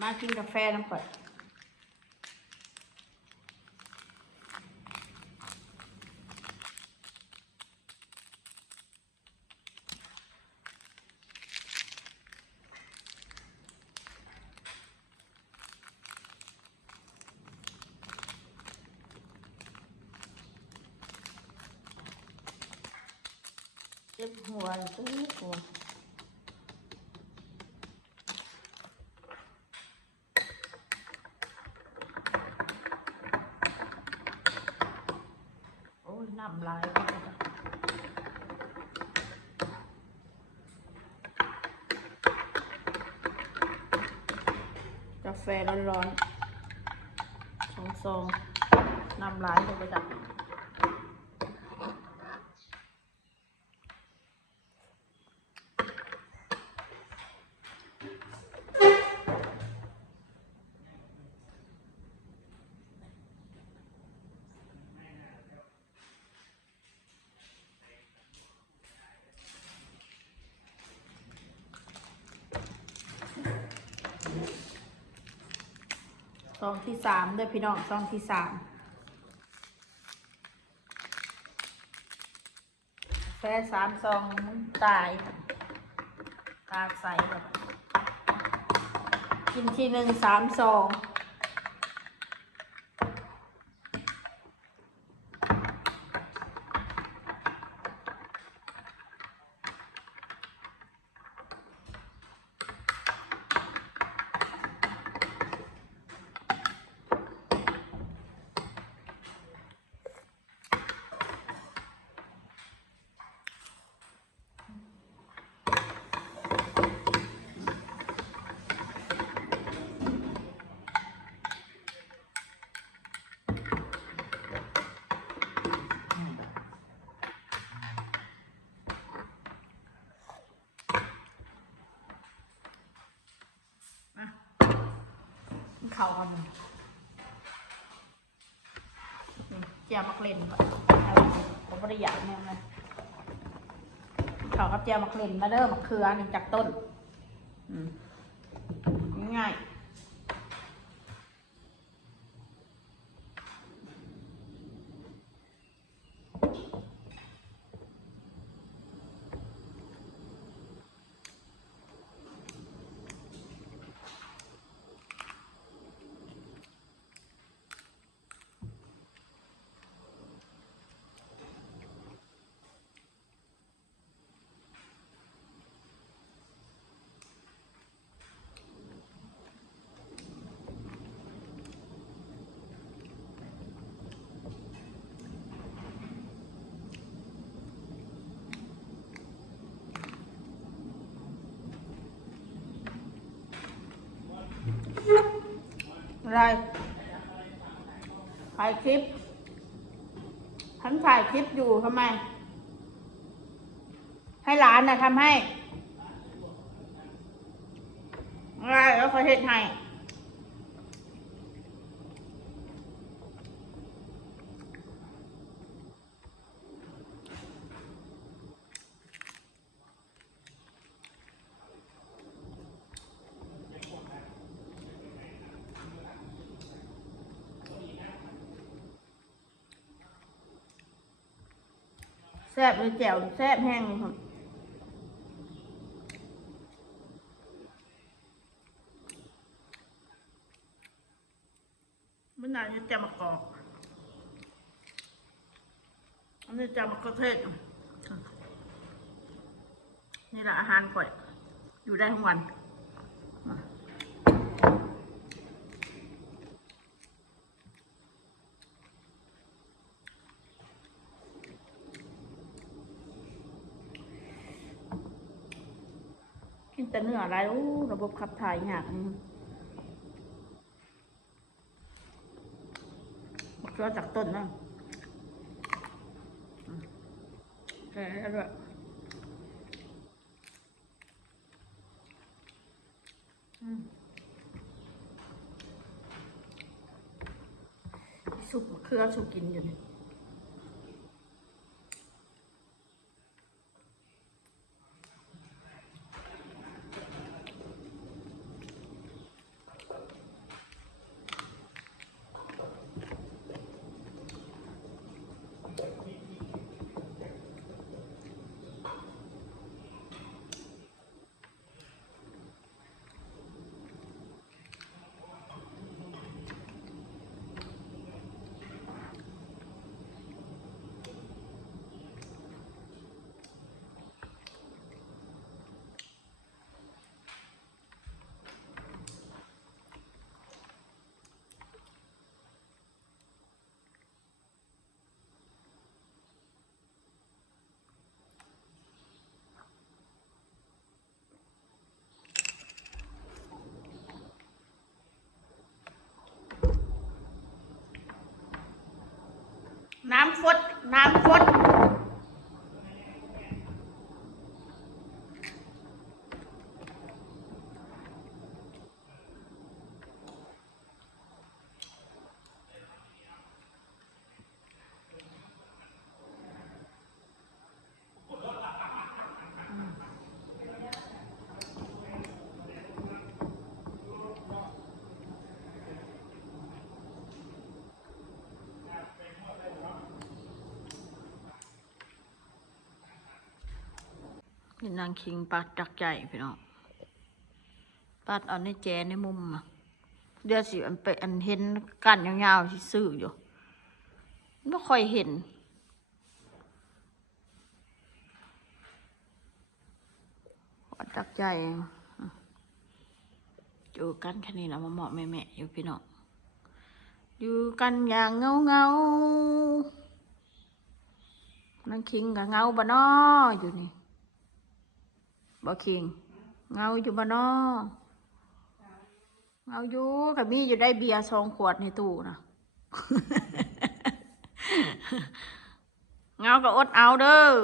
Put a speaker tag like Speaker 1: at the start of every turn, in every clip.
Speaker 1: มากินกาแฟน้ำก่อนเจ็บหัวเจ็บหัว โอ้ยน้ำลายกาแฟร้อนๆสองซองน้ำลายไปจับ ซองที่สามด้วยพี่น้องซองที่สามแฟสามซองตายตาใสแบบกินทีหนึ่งสามซอง เข่ากันหนึ่งนี่เจียวมักเล่นก่อนเอาผมไม่ได้อยากแม่งเลยเข่ากับเจียวมักเล่นมาเด้อมักเขือนี่จากต้นอืมง่าย อะไรถ่ายคลิปฉันถ่ายคลิปอยู่ทำไม ให้หลานนะทำให้อะไรแล้วเขาเห็ดให้ ซ่บเลยแจ่วแซ่บแห้งเลยครับมันน่าจะแจ่วมะกอกอันนี้แจ่วมะเขือเทศนี่แหละอาหารก่อย อยู่ได้ทั้งวัน แต่เนื้ออะไรโอ้ระบบขับถ่ายยากอืมบักเขือจากต้นนั่งอืมแค่นี้ด้วยอืมสุกมะเขือสุกกินอยู่นี่ น้ำฟด น้ำฟด นี่นางคิงปัดจักใหญ่พี่น้องปัดเอาในแจในมุมอะเดี๋ยวสิอันไปอันเห็นกันยาวๆสิซื้ออยู่ไม่ค่อยเห็นปัดจักใหญ่อยู่กันแค่นี้นะมาเหมาะแม่ๆอยู่พี่น้องอยู่กันอย่างเงาเงานางคิงกับเงาบ่นออยู่นี่ บ่คิง เงาอยู่บ้านอเงาอยู่กับมีอยู่ได้เบียร์สองขวดในตู้นะเงาก็อดเอาเด้อ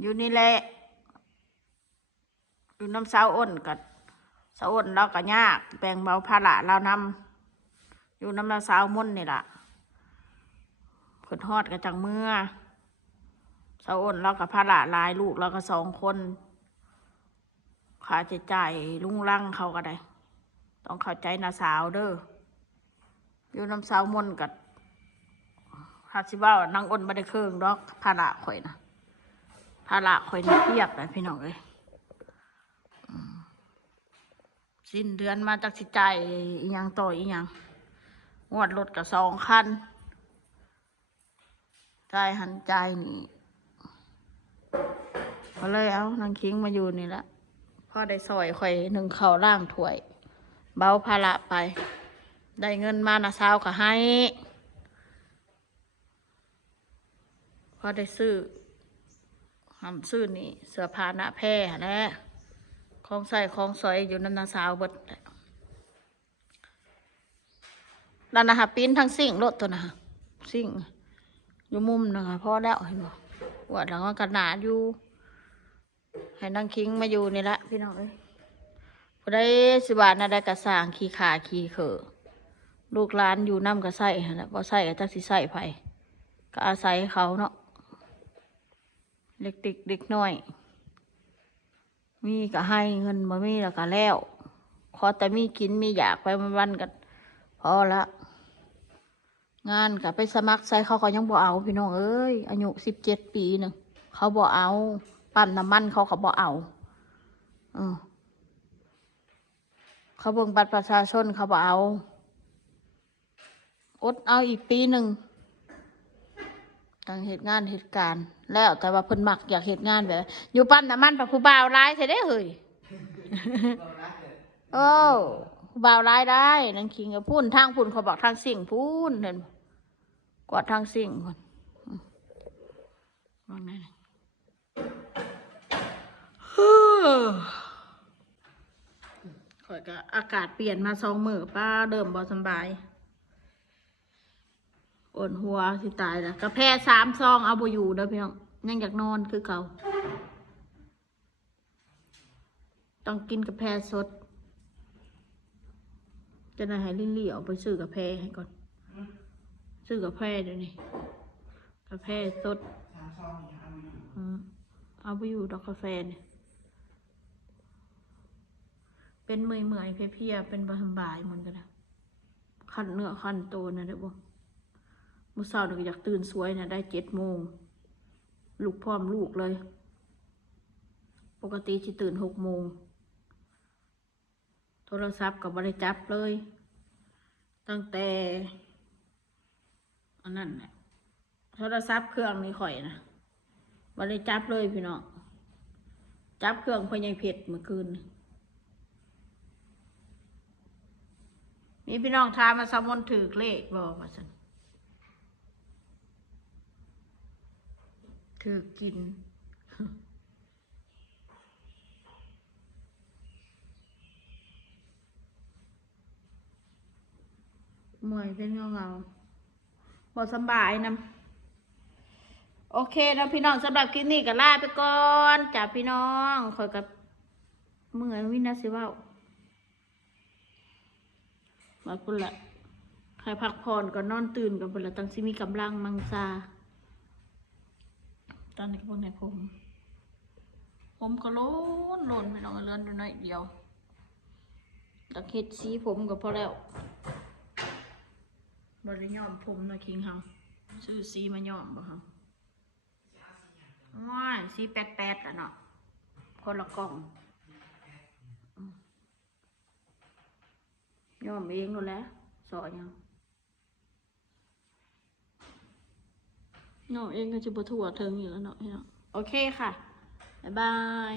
Speaker 1: อยู่นี่แหละ อยู่น้ำสาวอ้นกับสาวอ้นเราก็ยากแบ่งเบาภาระเรานำอยู่น้ำน้ำสาวมุ่นนี่ล่ะเพิ่นฮอดกับจังเมื่อ สาอ้นเรากับภาระหลายลูกเราก็สองคนค่าใช้จ่ายลุงลังเขาก็ได้ ต้องเข้าใจนาสาวเด้ออยู่น้ำสาวมนกับฮาสิว่านางอ้นไม่ได้เครื่องดอกภาระข่อยนะภาระข่อยนี่เพียบเลยพี่น้องเอ้ยสิ้นเดือนมาจากสิจ่ายอีหยังต่ออีหยังงวดรถกับสองคันจ่ายหันจ่ายนี่ ก็เลยเอานางคิงมาอยู่นี่ละพ่อได้ซอยข่อยหนึ่งเข้าล่างถวย เบาภาระไป ได้เงินมานะสาวก็ให้พ่อได้ซื้อหำซื้อนี่เสื้อผ้าหน้าแพร่แหละของใส่ของสอยอยู่นั่นนะสาวเบิดนั่นนะคะปิ้นทั้งสิ่งรถตัวนะสิ่งอยู่มุมนะคะพ่อแล้วเห็นบ่ ว่าหลังว่ากันหนาอยู่ ให้นางคิงมาอยู่นี่ละพี่น้องเอ้ยพอได้สิบาทนะได้กระสางขี่ขาขี่เขอลูกหลานอยู่น้ำกระใส่แหละพอใส่ก็จักสิใส่ไผก็อาศัยเขาเนาะเด็กติกเด็กน้อย มีก็ให้เงินมามีแล้วก็แล้ว ขอแต่มีกินมีอยากไปวันๆกันพอละ งานก็ไปสมัครใส่เขาก็ยังบ่เอาพี่น้องเอ้ยอายุสิบเจ็ดปีหนึ่งเขาบ่เอาปั๊มน้ำมันเขาก็บ่เอาเออเขาเบิ่งบัตรประชาชนเขาบ่เอาอดเอาอีกปีหนึ่งตั้งเหตุงานเหตุการณ์ แล้วแต่ว่าเพิ่นมักอยากเหตุงานแบบ อยู่ปั๊มน้ำมันปะผู้บ่าวร้ายใช่ได้เฮ้ยโอ้ผู้บ่าวร้ายได้นังคิงกับพุ่นทางพุ่นเขาบอกทางสิ่งพุ่นเห็นบ่ กวาดทางสิ่งคนอืมว่าไงนข่อยก็อากาศเปลี่ยนมาสองมือป้าเดิมบอสบายอ่อนหัวสิตายแล้วกาแฟสามซองเอาบอยู่เด้อพี่น้องยังอยากนอนคือเก่าต้องกินกาแฟสด จะนายให้ลินลี่เอาไปซื้อกาแฟให้ก่อน ซื้อกาแฟเดี๋ยวนี้กาแฟสดเอาไปอยู่ดอกกาแฟเนี่ยเป็นเมื่อยเมื่อยๆเพียๆเป็นบาสำบายเหมือนกันนะคันเนื้อคันตัวนะเด้อบ่มื้อเช้านี่ก็อยากตื่นสวยนะได้เจ็ดโมงลูกพร้อมลูกเลย ปกติสิตื่นหกโมงโทรศัพท์ก็บ่ได้จับเลย ตั้งแต่ อันนั้นแหละโทรศัพท์เครื่องนี้ข่อยนะบ่ได้จับเลยพี่น้อง จับเครื่องพ่อใหญ่เพชรเมื่อคืน มีพี่น้องทามมาสมนถือเลขบอกว่าสันถือกินเมื่อยเป็นเงาเงา บอสบายนำโอเคแล้วพี่น้องสำหรับคลิปนี้ก็ลาไปก่อนจ้าพี่น้องคอยกับเมื่อยวินาสิว่ามาพุ่นละใครพักผ่อนก็นอนตื่นกันพุ่นละตั้งสิมีกำลังมังซาตอนนี้พวกไหนผม ผมก็ล้นโลนไปน้องเลื่อนอยู่หน่อยเดียวตะเข็ดสีผมก็พอแล้ว บริยอมผมนะคิงเฮาซื้อสีมายอมบ่เฮาว้ายสีแปดแปดอะเนาะคนละกล่องอืมยอมเองนู่นแหละสอยังยอมเองก็จะบทั่วเทิงอยู่แล้วเนาะพี่เนาะโอเคค่ะ บ๊ายบาย